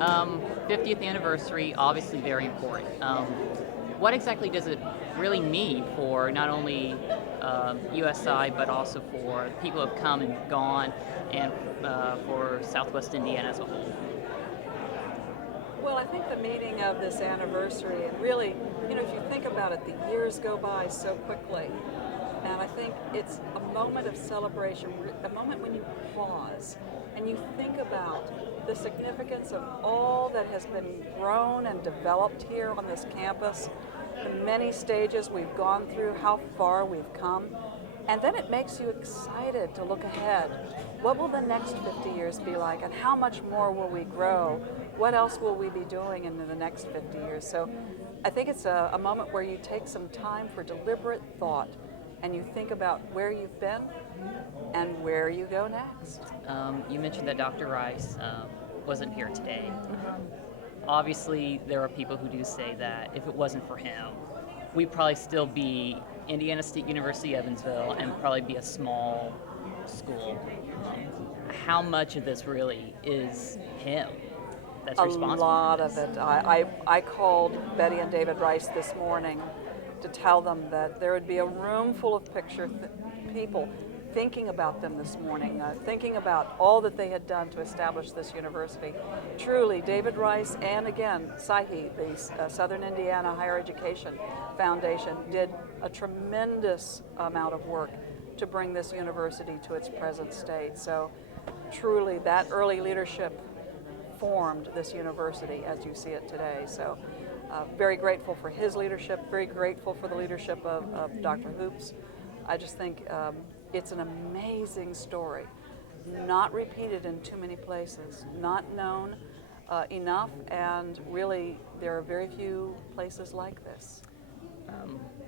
50th anniversary, obviously very important. What exactly does it really mean for not only USI, but also for people who have come and gone, and for Southwest Indiana as a whole? Well, I think the meaning of this anniversary, and really, if you think about it, the years go by so quickly. And I think it's a moment of celebration, a moment when you pause and you think about the significance of all that has been grown and developed here on this campus, the many stages we've gone through, how far we've come. And then it makes you excited to look ahead. What will the next 50 years be like, and how much more will we grow? What else will we be doing in the next 50 years? So I think it's a moment where you take some time for deliberate thought and you think about where you've been and where you go next. You mentioned that Dr. Rice wasn't here today. Obviously, there are people who do say that if it wasn't for him, we'd probably still be Indiana State University, Evansville, and probably be a small school. How much of this really is him that's A responsible lot for of this? it. I called Betty and David Rice this morning to tell them that there would be a room full of people thinking about them this morning, thinking about all that they had done to establish this university. Truly, David Rice and again, SIHE, the Southern Indiana Higher Education Foundation, did a tremendous amount of work to bring this university to its present state. So truly, that early leadership formed this university as you see it today. So very grateful for his leadership, very grateful for the leadership of Dr. Hoops. I just think it's an amazing story, not repeated in too many places, not known enough, and really there are very few places like this.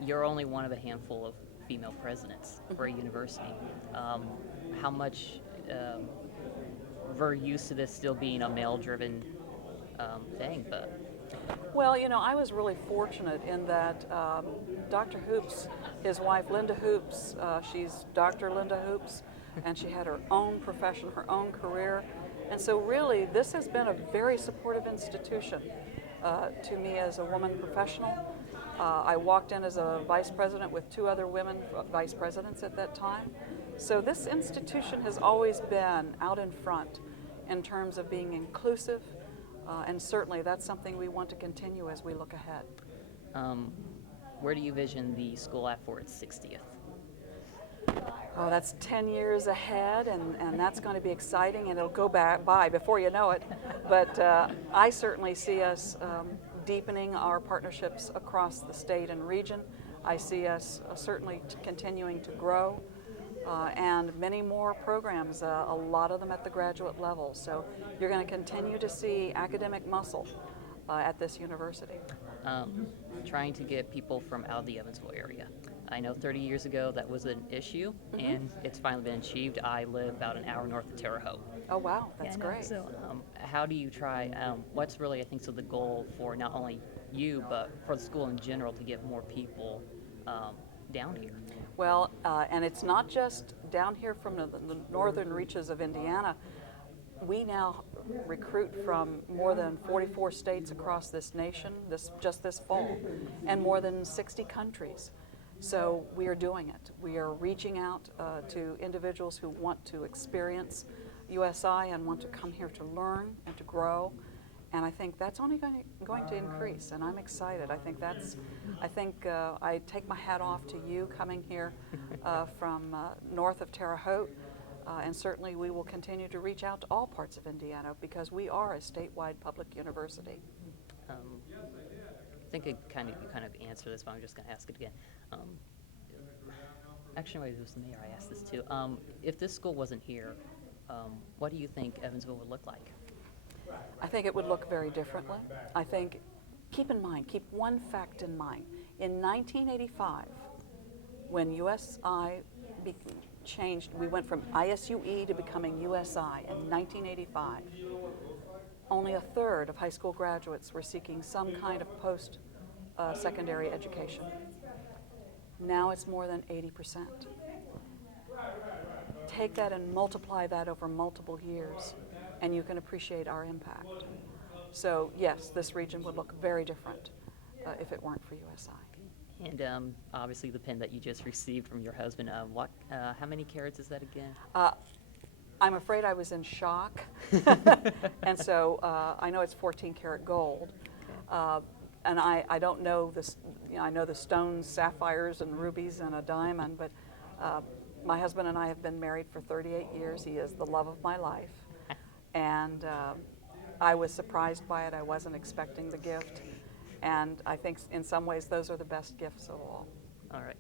You're only one of a handful of female presidents for a university. How much we're used to this still being a male-driven thing, but Well, I was really fortunate in that Dr. Hoops, his wife Linda Hoops, she's Dr. Linda Hoops, and she had her own profession, her own career. And so really, this has been a very supportive institution to me as a woman professional. I walked in as a vice president with two other women vice presidents at that time. So this institution has always been out in front in terms of being inclusive, and certainly that's something we want to continue as we look ahead. where do you vision the school at for its 60th? Oh, that's 10 years ahead, and that's going to be exciting, and it'll go by before you know it. But I certainly see us deepening our partnerships across the state and region. I see us certainly continuing to grow, and many more programs, a lot of them at the graduate level. So you're going to continue to see academic muscle at this university. Trying to get people from out of the Evansville area. I know 30 years ago that was an issue, and it's finally been achieved. I live about an hour north of Terre Haute. Oh, wow, that's Yeah, great. so how do you try, what's really, I think, so the goal for not only you, but for the school in general to get more people down here? Well, and it's not just down here from the northern reaches of Indiana. We now recruit from more than 44 states across this nation just this fall, and more than 60 countries. So we are doing it. We are reaching out to individuals who want to experience USI and want to come here to learn and to grow. And I think that's only going to increase, and I'm excited. I think I take my hat off to you coming here from north of Terre Haute, and certainly we will continue to reach out to all parts of Indiana because we are a statewide public university. I think you kind of answered this, but I'm just going to ask it again. Actually, it was the mayor I asked this to. If this school wasn't here, what do you think Evansville would look like? I think it would look very differently. I think, keep one fact in mind. In 1985, when USI changed, we went from ISUE to becoming USI in 1985. Only a third of high school graduates were seeking some kind of post-secondary education. Now it's more than 80%. Take that and multiply that over multiple years, and you can appreciate our impact. So yes, this region would look very different if it weren't for USI. And obviously the pin that you just received from your husband, how many carats is that again? I'm afraid I was in shock, and so I know it's 14 karat gold, and I don't know this. You know, I know the stones, sapphires, and rubies, and a diamond, but my husband and I have been married for 38 years. He is the love of my life, and I was surprised by it. I wasn't expecting the gift, and I think in some ways those are the best gifts of all. All right.